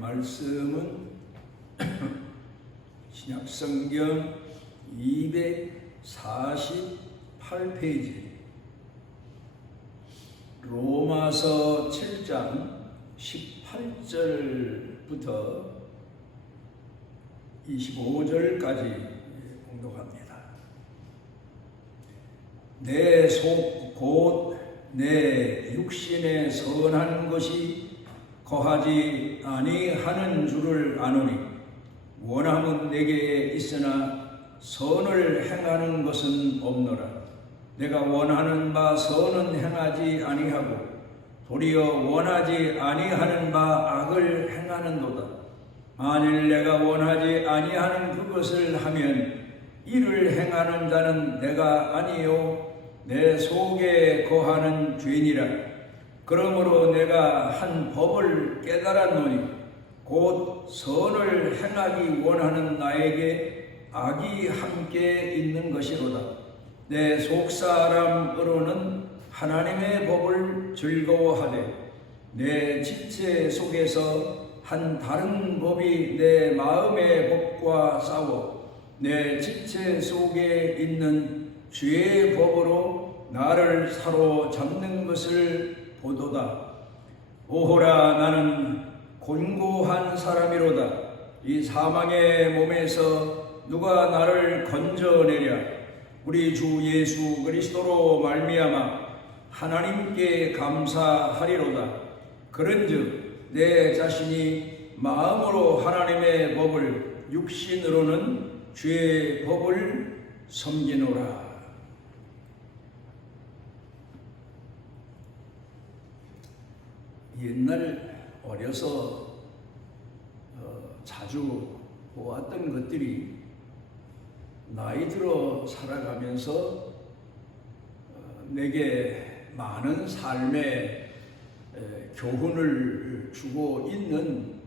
말씀은 신약성경 248페이지 로마서 7장 18절부터 25절까지 공독합니다. 내 속 곧 내 육신에 선한 것이 거하지 아니하는 줄을 아노니 원함은 내게 있으나 선을 행하는 것은 없노라. 내가 원하는 바 선은 행하지 아니하고 도리어 원하지 아니하는 바 악을 행하는도다. 만일 내가 원하지 아니하는 그것을 하면 이를 행하는 자는 내가 아니요 내 속에 거하는 죄니라. 그러므로 내가 한 법을 깨달았노니 곧 선을 행하기 원하는 나에게 악이 함께 있는 것이로다. 내 속사람으로는 하나님의 법을 즐거워하되 내 지체 속에서 한 다른 법이 내 마음의 법과 싸워 내 지체 속에 있는 죄의 법으로 나를 사로잡는 것을 보도다. 오호라, 나는 곤고한 사람이로다. 이 사망의 몸에서 누가 나를 건져내랴. 우리 주 예수 그리스도로 말미암아 하나님께 감사하리로다. 그런즉 내 자신이 마음으로 하나님의 법을, 육신으로는 죄의 법을 섬기노라. 옛날 어려서 자주 보았던 것들이 나이 들어 살아가면서 내게 많은 삶의 교훈을 주고 있는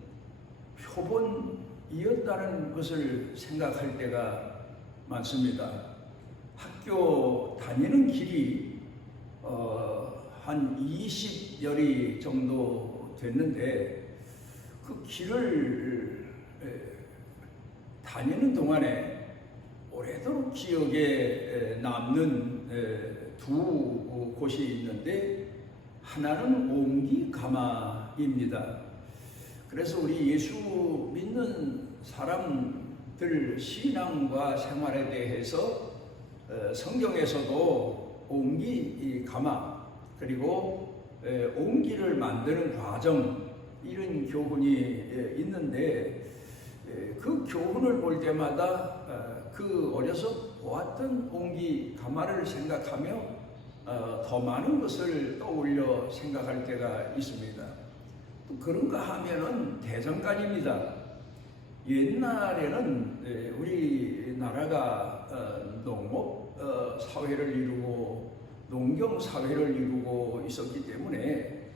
표본이었다는 것을 생각할 때가 많습니다. 학교 다니는 길이 한 20여리 정도 됐는데 그 길을 다니는 동안에 오래도록 기억에 남는 두 곳이 있는데 하나는 옹기가마입니다. 그래서 우리 예수 믿는 사람들 신앙과 생활에 대해서 성경에서도 옹기가마 그리고 옹기를 만드는 과정 이런 교훈이 있는데 그 교훈을 볼 때마다 그 어려서 보았던 옹기가마를 생각하며 더 많은 것을 떠올려 생각할 때가 있습니다. 또 그런가 하면은 대장간입니다. 옛날에는 우리나라가 농업 사회를 이루고 농경 사회를 이루고 있었기 때문에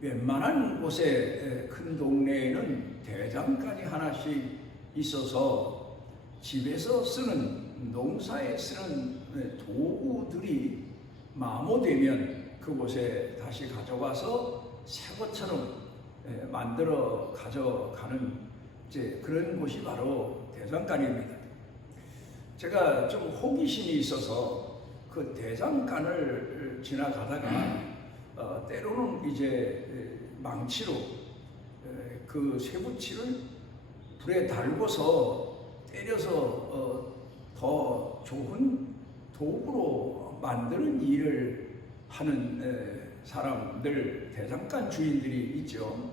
웬만한 곳에 큰 동네에는 대장간이 하나씩 있어서 집에서 쓰는 농사에 쓰는 도구들이 마모되면 그곳에 다시 가져가서 새 것처럼 만들어 가져가는 그런 곳이 바로 대장간입니다. 제가 좀 호기심이 있어서 그 대장간을 지나가다가 때로는 이제 망치로 그 쇠붙이를 불에 달궈서 때려서 더 좋은 도구로 만드는 일을 하는 사람들, 대장간 주인들이 있죠.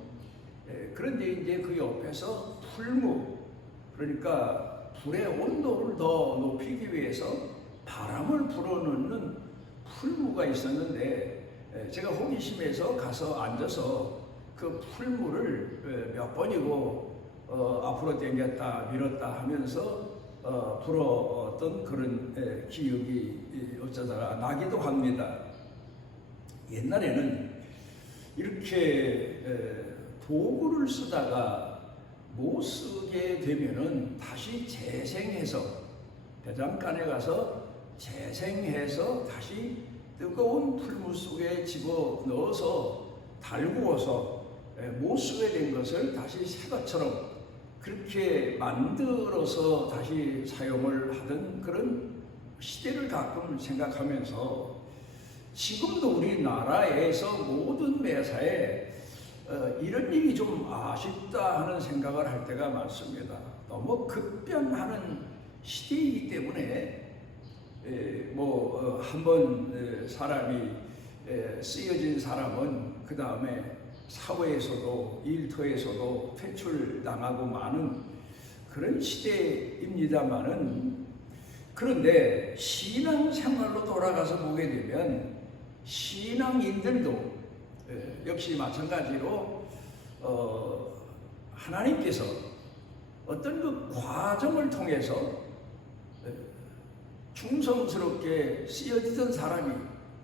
그런데 이제 그 옆에서 풀무, 그러니까 불의 온도를 더 높이기 위해서 바람을 불어넣는 풀무가 있었는데 제가 호기심에서 가서 앉아서 그 풀무를 몇 번이고 앞으로 당겼다 밀었다 하면서 불었던 그런 기억이 어쩌다가 나기도 합니다. 옛날에는 이렇게 도구를 쓰다가 못 쓰게 되면은 다시 재생해서 대장간에 가서 재생해서 다시 뜨거운 풀무 속에 집어 넣어서 달구어서 못 쓰게 된 것을 다시 새 것처럼 그렇게 만들어서 다시 사용을 하던 그런 시대를 가끔 생각하면서 지금도 우리나라에서 모든 매사에 이런 일이 좀 아쉽다 하는 생각을 할 때가 많습니다. 너무 급변하는 시대이기 때문에 한번 사람이 쓰여진 사람은 그 다음에 사회에서도 일터에서도 퇴출당하고 많은 그런 시대입니다만은, 그런데 신앙생활로 돌아가서 보게 되면 신앙인들도 역시 마찬가지로 하나님께서 어떤 그 과정을 통해서 충성스럽게 쓰여지던 사람이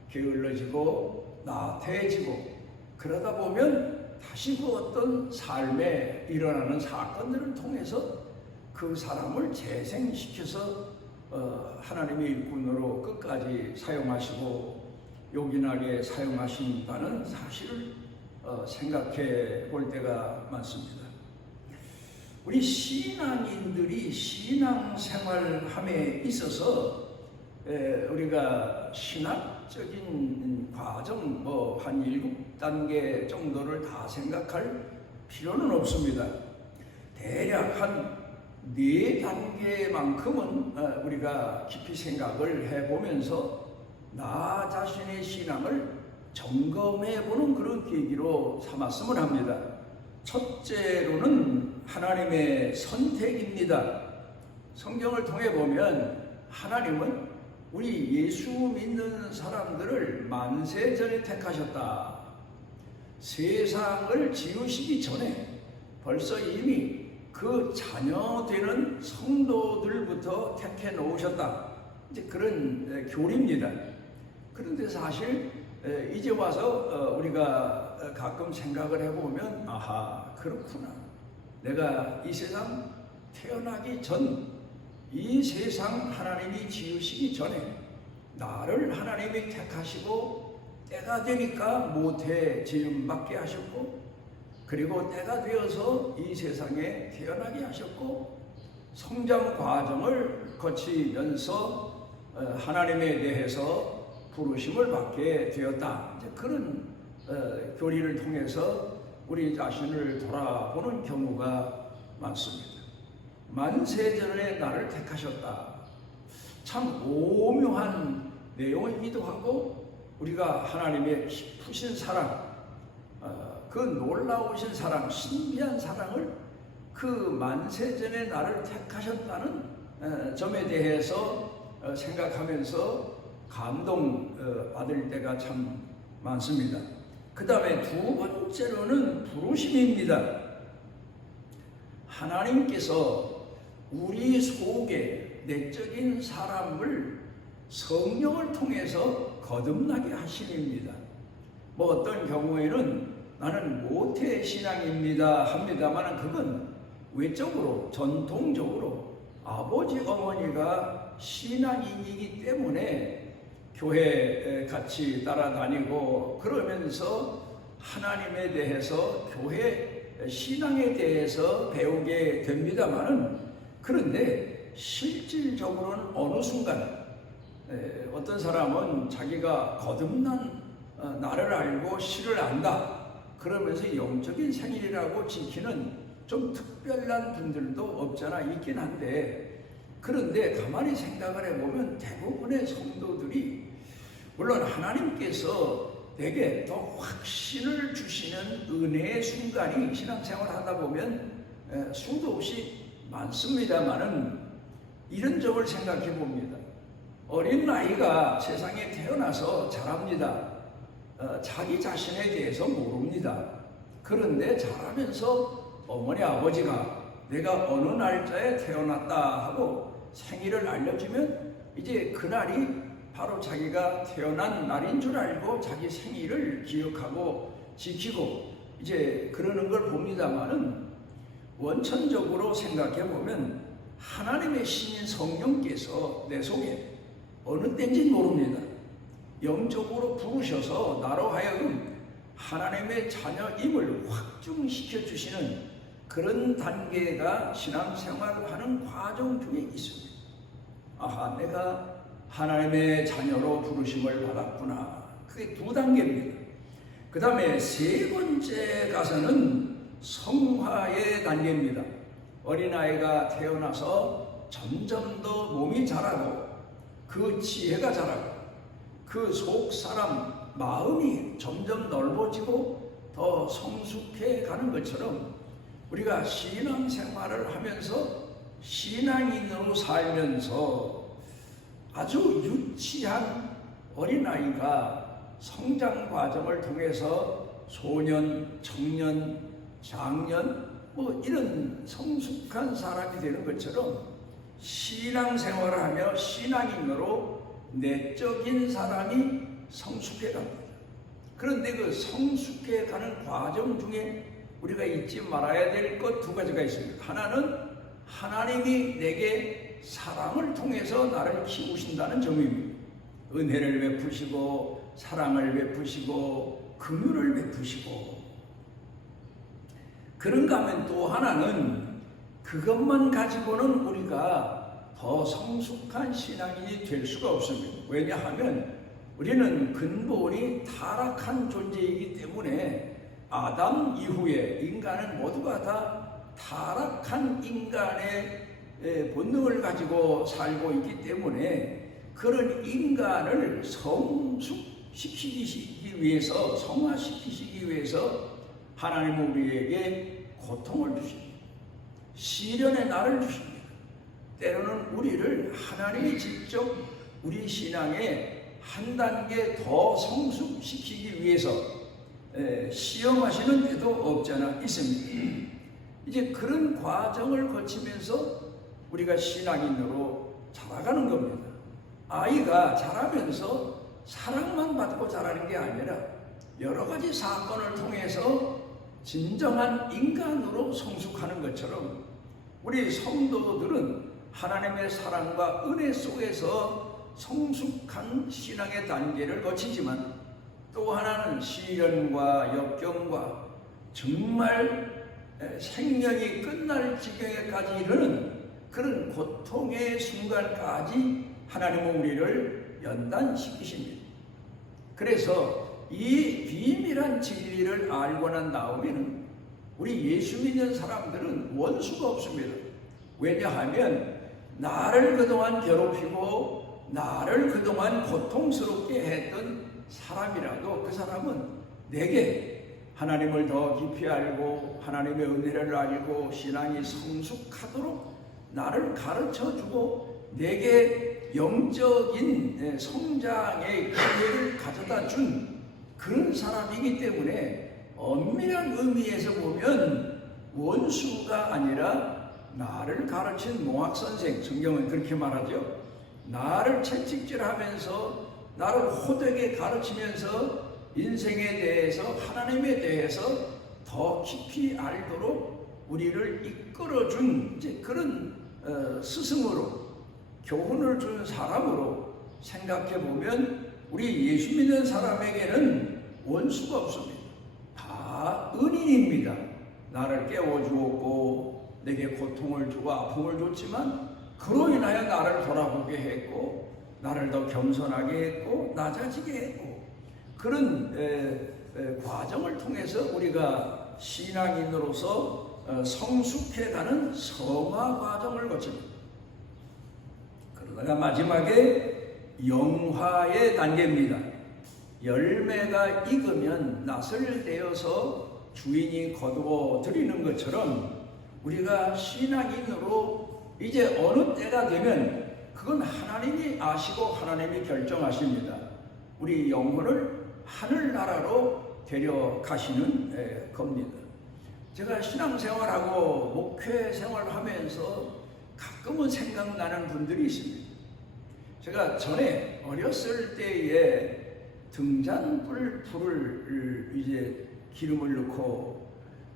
게을러지고 나태해지고 그러다 보면 다시 그 어떤 삶에 일어나는 사건들을 통해서 그 사람을 재생시켜서 하나님의 일꾼으로 끝까지 사용하시고 요긴하게 사용하신다는 사실을 생각해 볼 때가 많습니다. 우리 신앙인들이 신앙생활함에 있어서 우리가 신학적인 과정 한 7단계 정도를 다 생각할 필요는 없습니다. 대략 한 4단계만큼은 우리가 깊이 생각을 해보면서 나 자신의 신앙을 점검해보는 그런 계기로 삼았으면 합니다. 첫째로는 하나님의 선택입니다. 성경을 통해 보면 하나님은 우리 예수 믿는 사람들을 만세전에 택하셨다. 세상을 지으시기 전에 벌써 이미 그 자녀 되는 성도들부터 택해 놓으셨다. 이제 그런 교리입니다. 그런데 사실 이제 와서 우리가 가끔 생각을 해보면 아하, 그렇구나. 내가 이 세상 태어나기 전 이 세상 하나님이 지으시기 전에 나를 하나님이 택하시고 때가 되니까 모태 지음받게 하셨고, 그리고 때가 되어서 이 세상에 태어나게 하셨고, 성장 과정을 거치면서 하나님에 대해서 부르심을 받게 되었다. 이제 그런 교리를 통해서 우리 자신을 돌아보는 경우가 많습니다. 만세전에 나를 택하셨다. 참 오묘한 내용이기도 하고, 우리가 하나님의 깊으신 사랑, 그 놀라우신 사랑, 신비한 사랑을 그 만세전에 나를 택하셨다는 점에 대해서 생각하면서 감동 받을 때가 참 많습니다. 그 다음에 두 번째로는 부르심입니다. 하나님께서 우리 속에 내적인 사람을 성령을 통해서 거듭나게 하심입니다. 어떤 경우에는 나는 모태 신앙입니다 합니다만, 그건 외적으로 전통적으로 아버지 어머니가 신앙인이기 때문에 교회 같이 따라다니고 그러면서 하나님에 대해서 교회 신앙에 대해서 배우게 됩니다만은, 그런데 실질적으로는 어느 순간 어떤 사람은 자기가 거듭난 나를 알고 시를 안다 그러면서 영적인 생일이라고 지키는 좀 특별한 분들도 없잖아 있긴 한데, 그런데 가만히 생각을 해보면 대부분의 성도들이 물론 하나님께서 내게 더 확신을 주시는 은혜의 순간이 신앙생활 하다 보면 수도 없이 많습니다만은, 이런 점을 생각해 봅니다. 어린 아이가 세상에 태어나서 자랍니다. 자기 자신에 대해서 모릅니다. 그런데 자라면서 어머니 아버지가 내가 어느 날짜에 태어났다 하고 생일을 알려주면 이제 그날이 바로 자기가 태어난 날인 줄 알고 자기 생일을 기억하고 지키고 이제 그러는 걸 봅니다만은, 원천적으로 생각해 보면 하나님의 신인 성령께서 내 속에 어느 때인지 모릅니다. 영적으로 부르셔서 나로 하여금 하나님의 자녀임을 확증시켜 주시는 그런 단계가 신앙생활을 하는 과정 중에 있습니다. 아하, 내가 하나님의 자녀로 부르심을 받았구나. 그게 두 단계입니다. 그 다음에 세 번째 가서는 성화의 단계입니다. 어린아이가 태어나서 점점 더 몸이 자라고 그 지혜가 자라고 그 속 사람 마음이 점점 넓어지고 더 성숙해 가는 것처럼 우리가 신앙생활을 하면서 신앙인으로 살면서 아주 유치한 어린아이가 성장 과정을 통해서 소년, 청년, 장년 뭐 이런 성숙한 사람이 되는 것처럼 신앙생활을 하며 신앙인으로 내적인 사람이 성숙해 갑니다. 그런데 그 성숙해 가는 과정 중에 우리가 잊지 말아야 될 것 두 가지가 있습니다. 하나는 하나님이 내게 사랑을 통해서 나를 키우신다는 점입니다. 은혜를 베푸시고 사랑을 베푸시고 긍휼을 베푸시고 그런가 하면 또 하나는 그것만 가지고는 우리가 더 성숙한 신앙인이 될 수가 없습니다. 왜냐하면 우리는 근본이 타락한 존재이기 때문에 아담 이후에 인간은 모두가 다 타락한 인간의 본능을 가지고 살고 있기 때문에 그런 인간을 성숙시키기 위해서 성화시키시기 위해서 하나님은 우리에게 고통을 주십니다. 시련의 날을 주십니다. 때로는 우리를 하나님이 직접 우리 신앙에 한 단계 더 성숙시키기 위해서 시험하시는 때도 없잖아 있습니다. 이제 그런 과정을 거치면서 우리가 신앙인으로 자라가는 겁니다. 아이가 자라면서 사랑만 받고 자라는 게 아니라 여러 가지 사건을 통해서 진정한 인간으로 성숙하는 것처럼 우리 성도들은 하나님의 사랑과 은혜 속에서 성숙한 신앙의 단계를 거치지만 또 하나는 시련과 역경과 정말 생명이 끝날 지경에까지 이르는 그런 고통의 순간까지 하나님은 우리를 연단시키십니다. 그래서 이 비밀한 진리를 알고 난 다음에는 우리 예수 믿는 사람들은 원수가 없습니다. 왜냐하면 나를 그동안 괴롭히고 나를 그동안 고통스럽게 했던 사람이라도 그 사람은 내게 하나님을 더 깊이 알고 하나님의 은혜를 알고 신앙이 성숙하도록 나를 가르쳐주고 내게 영적인 성장의 기회를 가져다 준 그런 사람이기 때문에 엄밀한 의미에서 보면 원수가 아니라 나를 가르친 몽학선생, 성경은 그렇게 말하죠. 나를 채찍질하면서 나를 호되게 가르치면서 인생에 대해서 하나님에 대해서 더 깊이 알도록 우리를 이끌어준 이제 그런 스승으로 교훈을 준 사람으로 생각해 보면 우리 예수 믿는 사람에게는 원수가 없습니다. 다 은인입니다. 나를 깨워주었고 내게 고통을 주고 아픔을 줬지만 그로 인하여 나를 돌아보게 했고 나를 더 겸손하게 했고 낮아지게 했고 그런 과정을 통해서 우리가 신앙인으로서 성숙해가는 성화 과정을 거칩니다. 그러다가 마지막에 영화의 단계입니다. 열매가 익으면 낫을 떼어서 주인이 거두어 드리는 것처럼 우리가 신앙인으로 이제 어느 때가 되면 그건 하나님이 아시고 하나님이 결정하십니다. 우리 영혼을 하늘나라로 데려가시는 겁니다. 제가 신앙생활하고 목회생활하면서 가끔은 생각나는 분들이 있습니다. 제가 전에 어렸을 때에 등잔불을 이제 기름을 넣고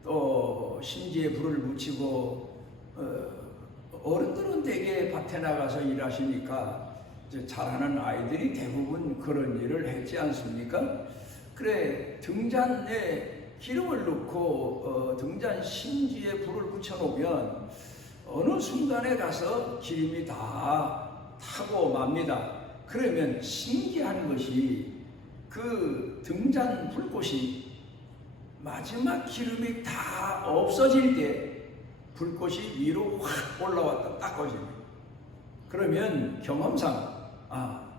또 신지에 불을 붙이고 어른들은 대개 밭에 나가서 일하시니까 이제 잘하는 아이들이 대부분 그런 일을 했지 않습니까? 그래 등잔에 기름을 넣고 등잔 심지에 불을 붙여놓으면 어느 순간에 가서 기름이 다 타고 맙니다. 그러면 신기한 것이 그 등잔 불꽃이 마지막 기름이 다 없어질 때 불꽃이 위로 확 올라왔다 딱 꺼집니다. 그러면 경험상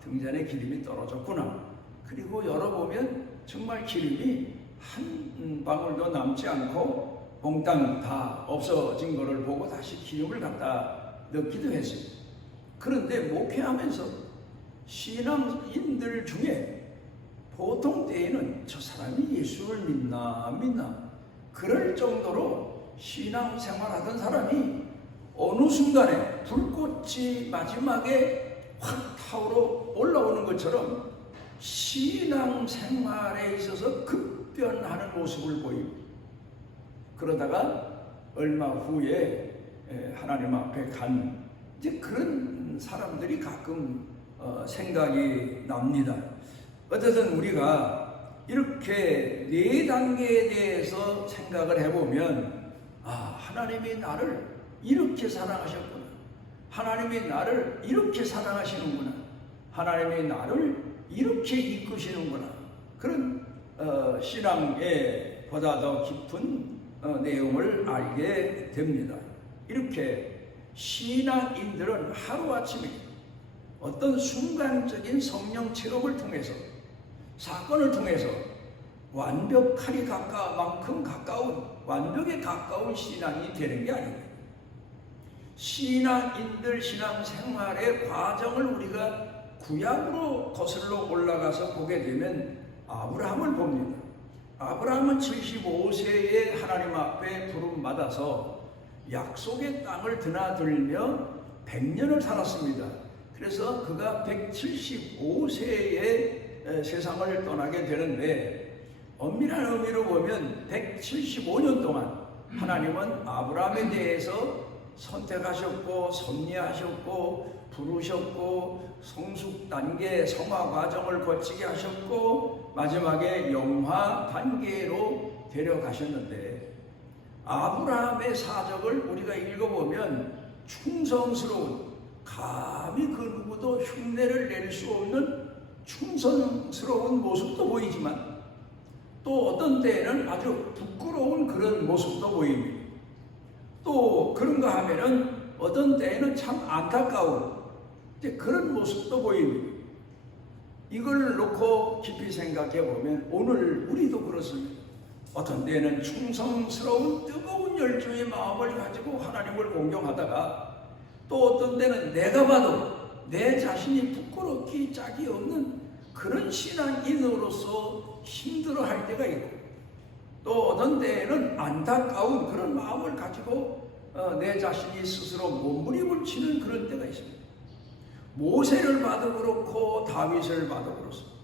등잔에 기름이 떨어졌구나. 그리고 열어보면 정말 기름이 한 방울도 남지 않고 몽땅 다 없어진 것을 보고 다시 기름을 갖다 넣기도 했습니다. 그런데 목회하면서 신앙인들 중에 보통 때에는 저 사람이 예수를 믿나 안 믿나 그럴 정도로 신앙생활하던 사람이 어느 순간에 불꽃이 마지막에 확 타오르 올라오는 것처럼 신앙생활에 있어서 급변하는 모습을 보입니다. 그러다가 얼마 후에 하나님 앞에 간 이제 그런 사람들이 가끔 생각이 납니다. 어쨌든 우리가 이렇게 네 단계에 대해서 생각을 해보면 하나님이 나를 이렇게 사랑하셨구나. 하나님이 나를 이렇게 사랑하시는구나. 하나님이 나를 이렇게 이끄시는구나. 그런 신앙에 보다 더 깊은 내용을 알게 됩니다. 이렇게 신앙인들은 하루아침에 어떤 순간적인 성령 체험을 통해서 사건을 통해서 완벽하리 만큼 가까운 완벽에 가까운 신앙이 되는 게 아닙니다. 신앙인들 신앙생활의 과정을 우리가 구약으로 거슬러 올라가서 보게 되면 아브라함을 봅니다. 아브라함은 75세에 하나님 앞에 부름받아서 약속의 땅을 드나들며 100년을 살았습니다. 그래서 그가 175세에 세상을 떠나게 되는데 엄밀한 의미로 보면 175년 동안 하나님은 아브라함에 대해서 선택하셨고 섭리하셨고 부르셨고 성숙 단계 성화 과정을 거치게 하셨고 마지막에 영화 단계로 데려가셨는데 아브라함의 사적을 우리가 읽어보면 충성스러운 감히 그 누구도 흉내를 낼 수 없는 충성스러운 모습도 보이지만 또 어떤 때에는 아주 부끄러운 그런 모습도 보입니다. 또 그런가 하면은 어떤 때에는 참 안타까운 그런 모습도 보입니다. 이걸 놓고 깊이 생각해 보면 오늘 우리도 그렇습니다. 어떤 때에는 충성스러운 뜨거운 열정의 마음을 가지고 하나님을 공경하다가 또 어떤 때는 내가 봐도 내 자신이 부끄럽기 짝이 없는 그런 신앙인으로서 힘들어할 때가 있고 또 어떤 때에는 안타까운 그런 마음을 가지고 내 자신이 스스로 몸부림을 치는 그런 때가 있습니다. 모세를 봐도 그렇고 다윗을 봐도 그렇습니다.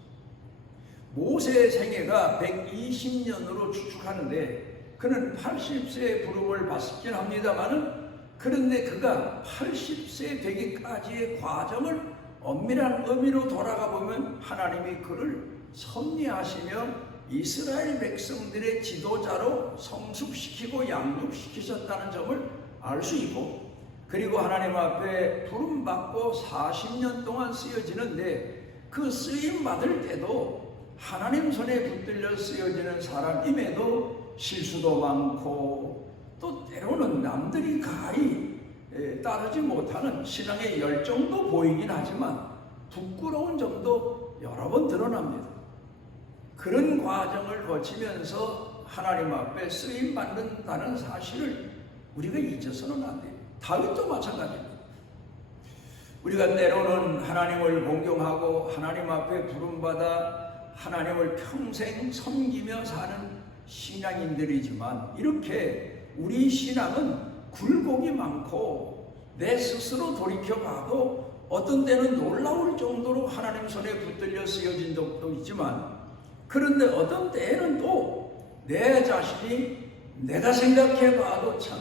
모세의 생애가 120년으로 추측하는데 그는 80세의 부름을 받긴 합니다마는 그런데 그가 80세 되기까지의 과정을 엄밀한 의미로 돌아가 보면 하나님이 그를 섭리하시며 이스라엘 백성들의 지도자로 성숙시키고 양육시키셨다는 점을 알 수 있고 그리고 하나님 앞에 부름받고 40년 동안 쓰여지는데 그 쓰임 받을 때도 하나님 손에 붙들려 쓰여지는 사람임에도 실수도 많고 또 때로는 남들이 가히 따르지 못하는 신앙의 열정도 보이긴 하지만 부끄러운 점도 여러 번 드러납니다. 그런 과정을 거치면서 하나님 앞에 쓰임받는다는 사실을 우리가 잊어서는 안 돼요. 다윗도 마찬가지입니다. 우리가 때로는 하나님을 공경하고 하나님 앞에 부름받아 하나님을 평생 섬기며 사는 신앙인들이지만 이렇게 우리 신앙은 굴곡이 많고 내 스스로 돌이켜봐도 어떤 때는 놀라울 정도로 하나님 손에 붙들려 쓰여진 적도 있지만 그런데 어떤 때에는 또 내 자신이 내가 생각해봐도 참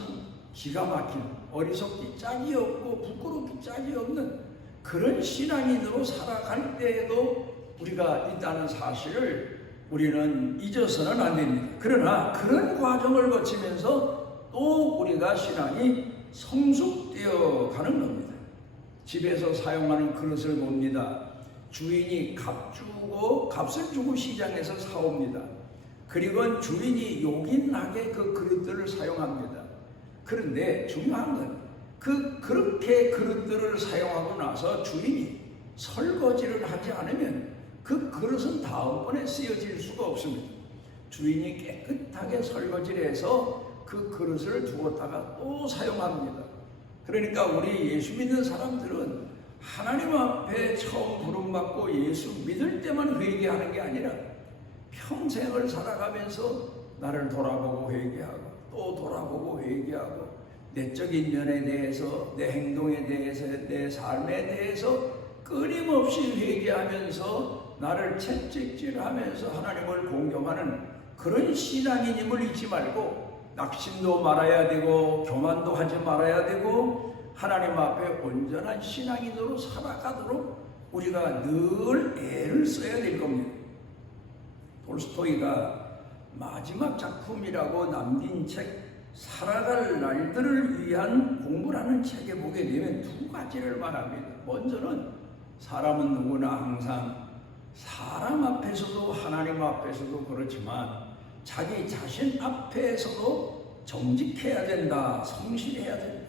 기가 막힌 어리석기 짝이 없고 부끄럽기 짝이 없는 그런 신앙인으로 살아갈 때에도 우리가 있다는 사실을 우리는 잊어서는 안 됩니다. 그러나 그런 과정을 거치면서 또 우리가 신앙이 성숙되어 가는 겁니다. 집에서 사용하는 그릇을 봅니다. 주인이 값을 주고 시장에서 사옵니다. 그리고 주인이 요긴하게 그 그릇들을 사용합니다. 그런데 중요한 건 그렇게 그릇들을 사용하고 나서 주인이 설거지를 하지 않으면 그 그릇은 다음번에 쓰여질 수가 없습니다. 주인이 깨끗하게 설거지를 해서 그 그릇을 두었다가 또 사용합니다. 그러니까 우리 예수 믿는 사람들은 하나님 앞에 처음 부름받고 예수 믿을 때만 회개하는 게 아니라 평생을 살아가면서 나를 돌아보고 회개하고 또 돌아보고 회개하고 내적인 면에 대해서, 내 행동에 대해서, 내 삶에 대해서 끊임없이 회개하면서 나를 채찍질하면서 하나님을 공경하는 그런 신앙인임을 잊지 말고 낙심도 말아야 되고 교만도 하지 말아야 되고 하나님 앞에 온전한 신앙인으로 살아가도록 우리가 늘 애를 써야 될 겁니다. 톨스토이가 마지막 작품이라고 남긴 책 살아갈 날들을 위한 공부라는 책에 보게 되면 두 가지를 말합니다. 먼저는 사람은 누구나 항상 사람 앞에서도 하나님 앞에서도 그렇지만 자기 자신 앞에서도 정직해야 된다, 성실해야 된다.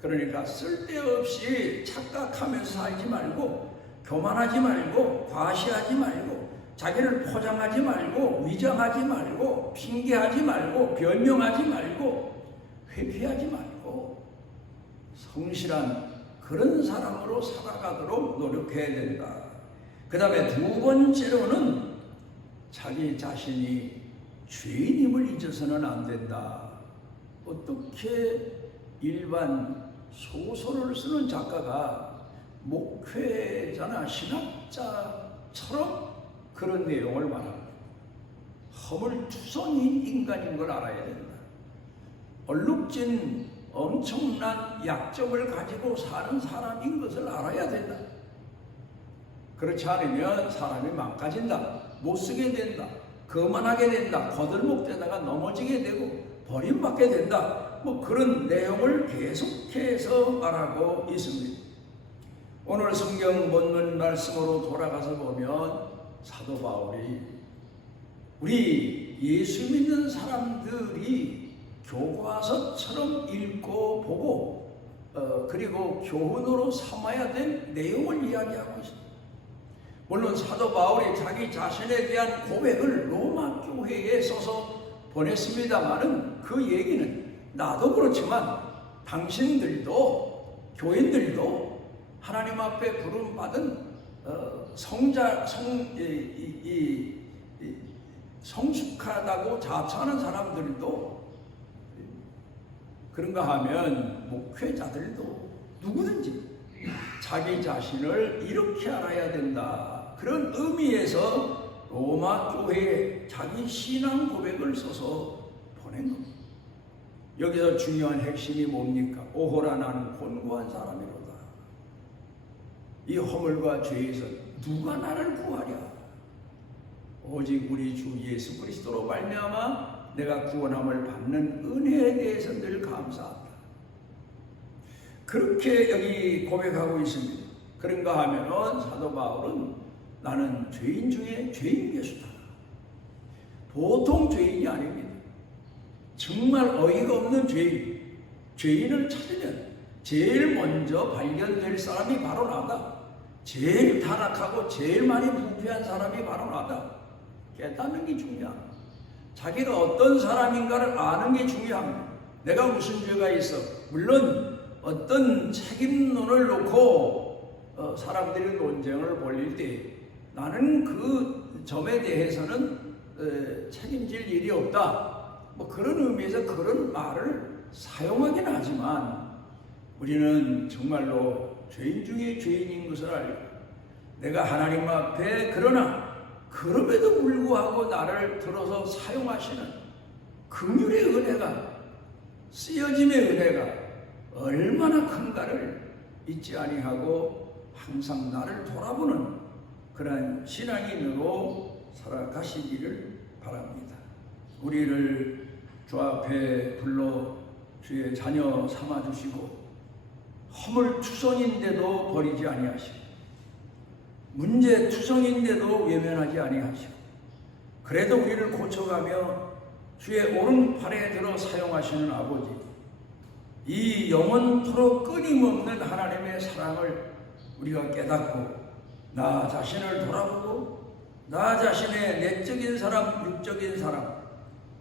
그러니까 쓸데없이 착각하면서 살지 말고 교만하지 말고 과시하지 말고 자기를 포장하지 말고 위장하지 말고 핑계하지 말고 변명하지 말고 회피하지 말고 성실한 그런 사람으로 살아가도록 노력해야 된다. 그 다음에 두 번째로는 자기 자신이 죄인임을 잊어서는 안 된다. 어떻게 일반 소설을 쓰는 작가가 목회자나 신학자처럼 그런 내용을 말합니다. 허물투성인 인간인 걸 알아야 된다. 얼룩진 엄청난 약점을 가지고 사는 사람인 것을 알아야 된다. 그렇지 않으면 사람이 망가진다. 못쓰게 된다. 거만하게 된다. 거들먹대다가 넘어지게 되고 버림받게 된다. 뭐 그런 내용을 계속해서 말하고 있습니다. 오늘 성경 본문 말씀으로 돌아가서 보면 사도 바울이 우리 예수 믿는 사람들이 교과서처럼 읽고 보고 그리고 교훈으로 삼아야 될 내용을 이야기하고 있습니다. 물론 사도 바울이 자기 자신에 대한 고백을 로마 교회에 써서 보냈습니다마는 그 얘기는 나도 그렇지만 당신들도 교인들도 하나님 앞에 부름받은 성숙하다고 자처하는 사람들도 그런가 하면 목회자들도 누구든지 자기 자신을 이렇게 알아야 된다. 그런 의미에서 로마 교회에 자기 신앙 고백을 써서 보낸 겁니다. 여기서 중요한 핵심이 뭡니까? 오호라 나는 곤고한 사람이로다. 이 허물과 죄에서 누가 나를 구하랴? 오직 우리 주 예수 그리스도로 말미암아 내가 구원함을 받는 은혜에 대해서 늘 감사한다. 그렇게 여기 고백하고 있습니다. 그런가 하면은 사도 바울은 나는 죄인 중에 죄인 괴수다. 보통 죄인이 아닙니다. 정말 어이가 없는 죄인. 죄인을 찾으면 제일 먼저 발견될 사람이 바로 나다. 제일 타락하고 제일 많이 부패한 사람이 바로 나다. 깨닫는 게 중요합니다. 자기가 어떤 사람인가를 아는 게 중요합니다. 내가 무슨 죄가 있어. 물론 어떤 책임론을 놓고 사람들이 논쟁을 벌일 때 나는 그 점에 대해서는 책임질 일이 없다. 뭐 그런 의미에서 그런 말을 사용하긴 하지만 우리는 정말로 죄인 중에 죄인인 것을 알고 내가 하나님 앞에 그러나 그럼에도 불구하고 나를 들어서 사용하시는 긍휼의 은혜가 쓰여짐의 은혜가 얼마나 큰가를 잊지 아니하고 항상 나를 돌아보는 그런 신앙인으로 살아가시기를 바랍니다. 우리를 주 앞에 불러 주의 자녀 삼아주시고 허물투성인데도 버리지 아니하시고 문제투성인데도 외면하지 아니하시고 그래도 우리를 고쳐가며 주의 오른팔에 들어 사용하시는 아버지, 이 영원토록 끊임없는 하나님의 사랑을 우리가 깨닫고 나 자신을 돌아보고 나 자신의 내적인 사람, 육적인 사람,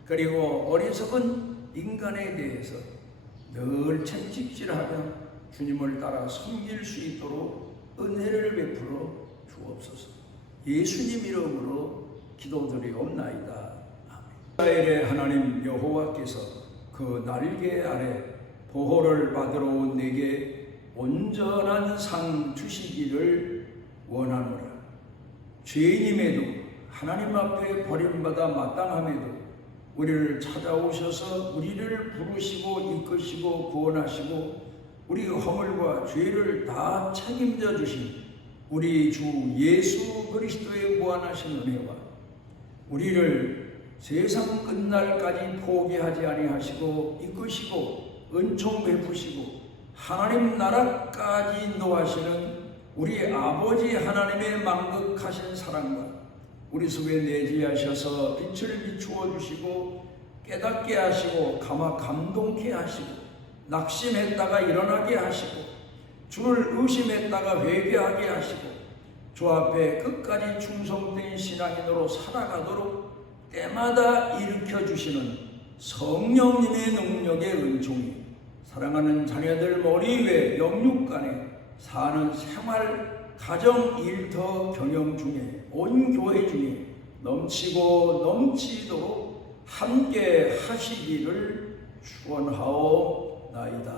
그리고 어리석은 인간에 대해서 늘 채찍질하며 주님을 따라 섬길 수 있도록 은혜를 베풀어 주옵소서. 예수님 이름으로 기도드리옵나이다. 이스라엘의 하나님 여호와께서 그 날개 아래 보호를 받으러 온 내게 온전한 상 주시기를 원하노라. 죄인임에도 하나님 앞에 버림받아 마땅함에도 우리를 찾아오셔서 우리를 부르시고 이끄시고 구원하시고 우리 허물과 죄를 다 책임져 주신 우리 주 예수 그리스도의 무한하신 은혜와 우리를 세상 끝날까지 포기하지 아니하시고 이끄시고 은총 베푸시고 하나님 나라까지 인도하시는 우리 아버지 하나님의 만극하신 사랑과 우리 속에 내재하셔서 빛을 비추어 주시고 깨닫게 하시고 감동케 하시고 낙심했다가 일어나게 하시고 주를 의심했다가 회개하게 하시고 주 앞에 끝까지 충성된 신앙인으로 살아가도록 때마다 일으켜주시는 성령님의 능력의 은총이 사랑하는 자녀들 머리 위에 영육간에 사는 생활, 가정, 일터, 경영 중에 온 교회 중에 넘치고 넘치도록 함께 하시기를 축원하옵나이다.